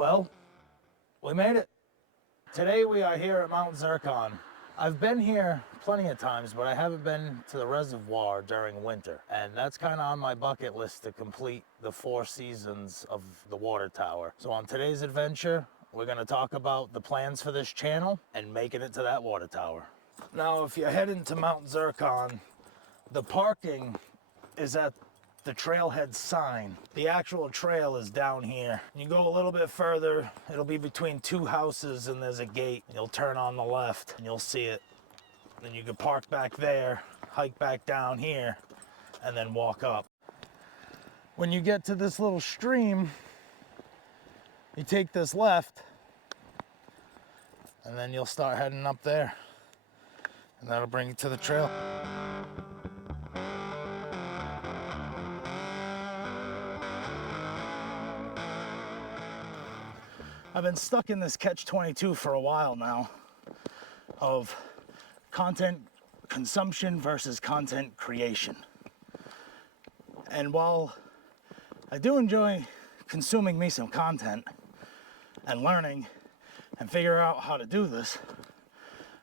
Well, we made it. Today we are here at Mount Zircon. I've been here plenty of times, but I haven't been to the reservoir during winter. And that's kind of on my bucket list to complete the 4 seasons of the water tower. So on today's adventure, we're going to talk about the plans for this channel and making it to that water tower. Now, if you're heading to Mount Zircon, the parking is at the trailhead sign. The actual trail is down here. You go a little bit further, it'll be between 2 houses and there's a gate. You'll turn on the left and you'll see it. Then you can park back there, hike back down here, and then walk up. When you get to this little stream, you take this left and then you'll start heading up there. And that'll bring you to the trail. I've been stuck in this catch-22 for a while now of content consumption versus content creation. And while I do enjoy consuming me some content and learning and figure out how to do this,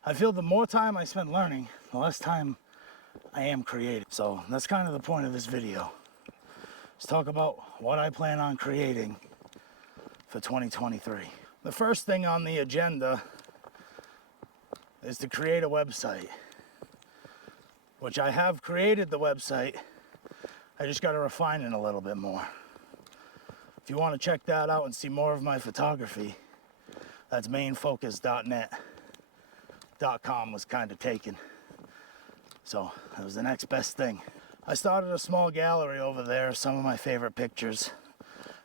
I feel the more time I spend learning, the less time I am creating. So that's kind of the point of this video. Let's talk about what I plan on creating for 2023. The first thing on the agenda is to create a website, which I have created the website. I just got to refine it a little bit more. If you want to check that out and see more of my photography, that's mainfocus.net. .com was kind of taken, so it was the next best thing. I started a small gallery over there, some of my favorite pictures,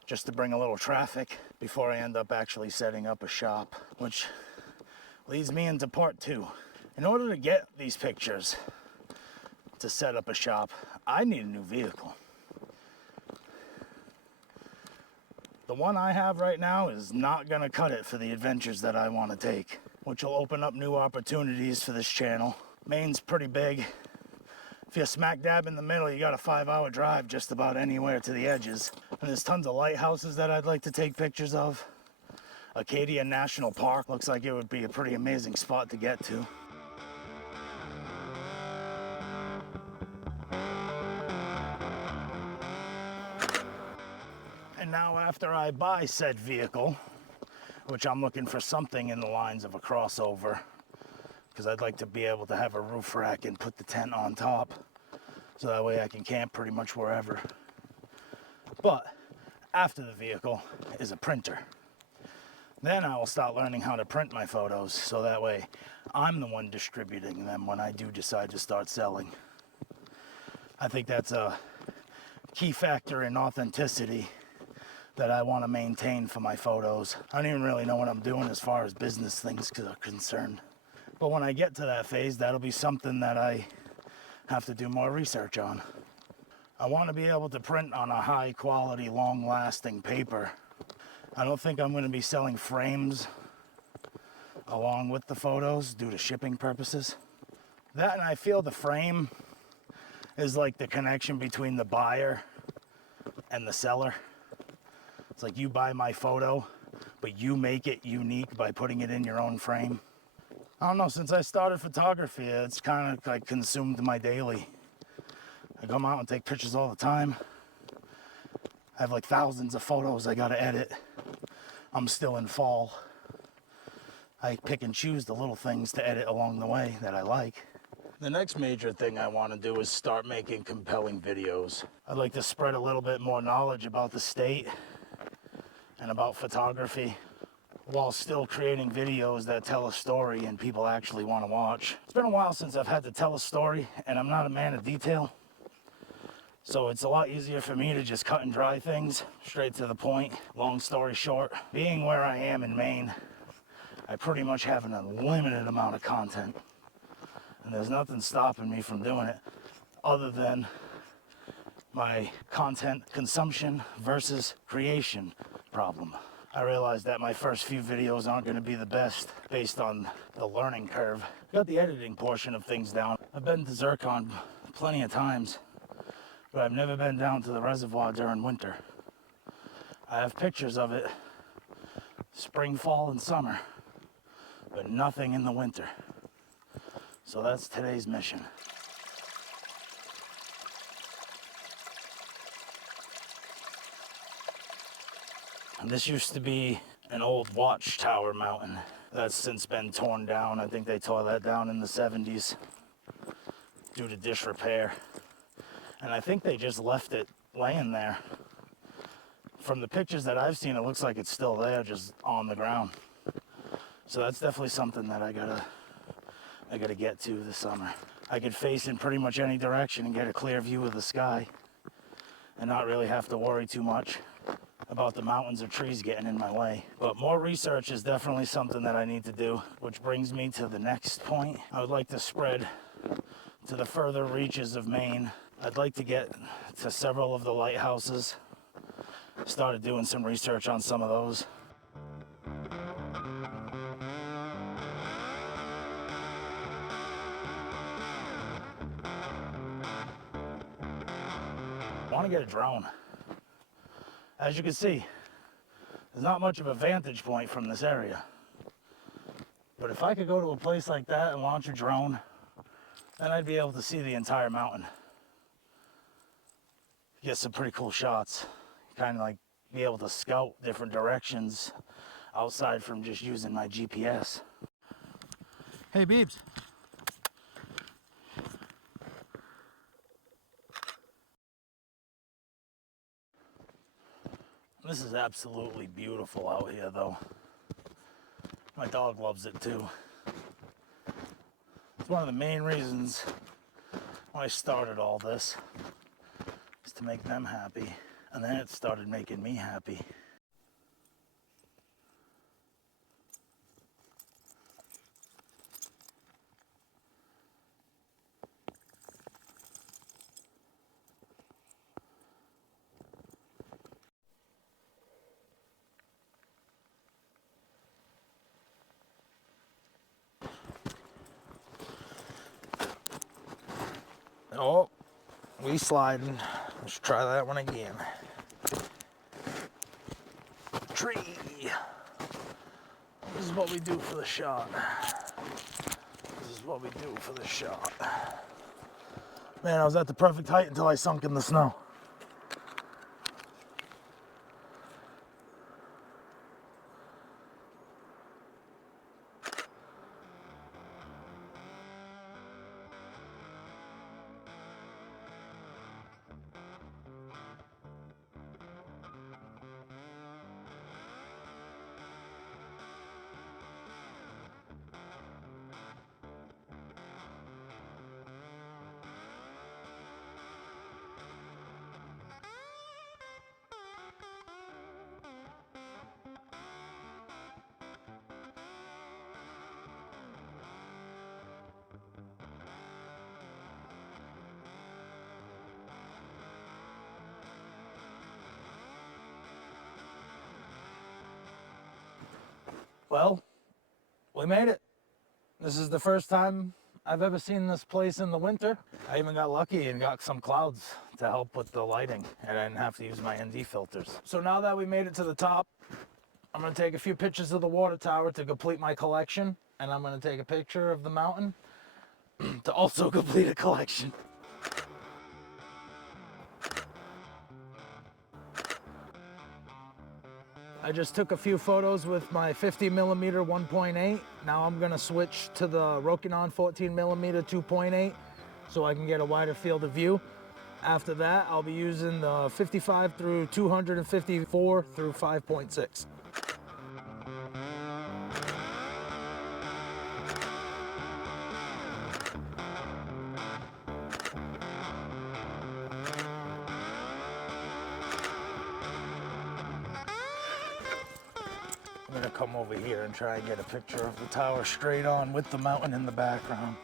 just to bring a little traffic before I end up actually setting up a shop, which leads me into part 2. In order to get these pictures to set up a shop, I need a new vehicle. The one I have right now is not gonna cut it for the adventures that I want to take, which will open up new opportunities for this channel. Maine's pretty big. If you're smack dab in the middle, you got a 5-hour drive just about anywhere to the edges. And there's tons of lighthouses that I'd like to take pictures of. Acadia National Park looks like it would be a pretty amazing spot to get to. And now after I buy said vehicle, which I'm looking for something in the lines of a crossover, because I'd like to be able to have a roof rack and put the tent on top, so that way I can camp pretty much wherever. But after the vehicle is a printer. Then I will start learning how to print my photos, so that way I'm the one distributing them when I do decide to start selling. I think that's a key factor in authenticity that I want to maintain for my photos. I don't even really know what I'm doing as far as business things are concerned. But when I get to that phase, that'll be something that I have to do more research on. I want to be able to print on a high quality, long lasting paper. I don't think I'm going to be selling frames along with the photos due to shipping purposes. That, and I feel the frame is like the connection between the buyer and the seller. It's like you buy my photo, but you make it unique by putting it in your own frame. I don't know, since I started photography, it's kind of like consumed my daily. I come out and take pictures all the time. I have like thousands of photos I gotta edit. I'm still in fall. I pick and choose the little things to edit along the way that I like. The next major thing I want to do is start making compelling videos. I'd like to spread a little bit more knowledge about the state and about photography, while still creating videos that tell a story and people actually want to watch. It's been a while since I've had to tell a story, and I'm not a man of detail. So it's a lot easier for me to just cut and dry things, straight to the point. Long story short, being where I am in Maine, I pretty much have an unlimited amount of content. And there's nothing stopping me from doing it other than my content consumption versus creation problem. I realized that my first few videos aren't going to be the best based on the learning curve. Got the editing portion of things down. I've been to Zircon plenty of times, but I've never been down to the reservoir during winter. I have pictures of it, spring, fall, and summer, but nothing in the winter. So that's today's mission. And this used to be an old watchtower mountain that's since been torn down. I think they tore that down in the 70s due to disrepair. And I think they just left it laying there. From the pictures that I've seen, it looks like it's still there, just on the ground. So that's definitely something that I gotta get to this summer. I could face in pretty much any direction and get a clear view of the sky and not really have to worry too much about the mountains or trees getting in my way. But more research is definitely something that I need to do, which brings me to the next point. I would like to spread to the further reaches of Maine. I'd like to get to several of the lighthouses. Started doing some research on some of those. I want to get a drone. As you can see, there's not much of a vantage point from this area. But if I could go to a place like that and launch a drone, then I'd be able to see the entire mountain. Get some pretty cool shots. Kind of like be able to scout different directions outside from just using my GPS. Hey, Beebs. This is absolutely beautiful out here, though. My dog loves it too. It's one of the main reasons why I started all this, is to make them happy. And then it started making me happy. Oh, we sliding. Let's try that one again. Tree. This is what we do for the shot. This is what we do for the shot. Man, I was at the perfect height until I sunk in the snow. Well, we made it. This is the first time I've ever seen this place in the winter. I even got lucky and got some clouds to help with the lighting, and I didn't have to use my ND filters. So now that we made it to the top, I'm gonna take a few pictures of the water tower to complete my collection, and I'm gonna take a picture of the mountain to also complete a collection. I just took a few photos with my 50mm 1.8. Now I'm gonna switch to the Rokinon 14mm 2.8 so I can get a wider field of view. After that, I'll be using the 55 through 254 through 5.6. I'm gonna come over here and try and get a picture of the tower straight on with the mountain in the background.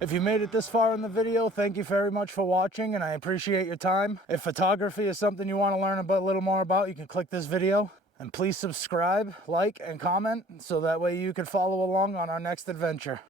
If you made it this far in the video, thank you very much for watching, and I appreciate your time. If photography is something you want to learn a little more about, you can click this video. And please subscribe, like, and comment so that way you can follow along on our next adventure.